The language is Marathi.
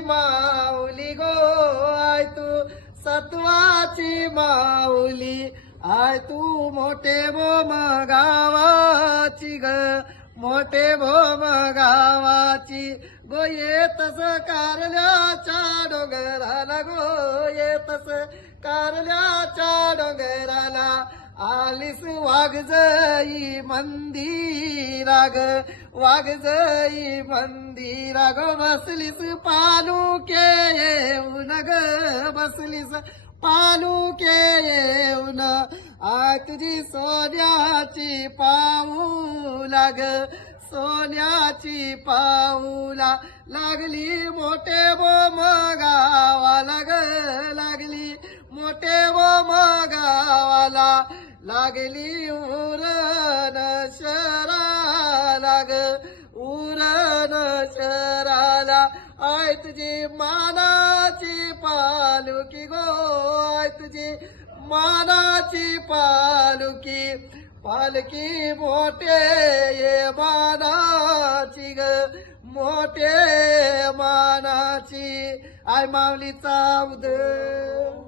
Mauli go I Tu सत्वाची Mauli. I तू मोठे बोम गावाची ग मोठे भोम गावाची. गो येतस कारल्याच्या डोंगराला गो येतस कारल्याच्या डोंगराला. आलीस वाघजई मंदिरा मंदिराग वाघजई मंदिरा मंदिराग बसलीस पालू के येऊन ग बसलीस पालुके येऊन. आय तुझी सोन्याची पाऊला ग सोन्याची पाऊला लागली मोठे बो मगावा लाग लागली मोठे लागली उरण शराला ग उरण शराला आय तुझी मानाची पालुकी गो आय तुझी मानाची पालुकी पालकी मोठे ये मानाची ग मोठे मानाची. आय माऊलीचा उदय.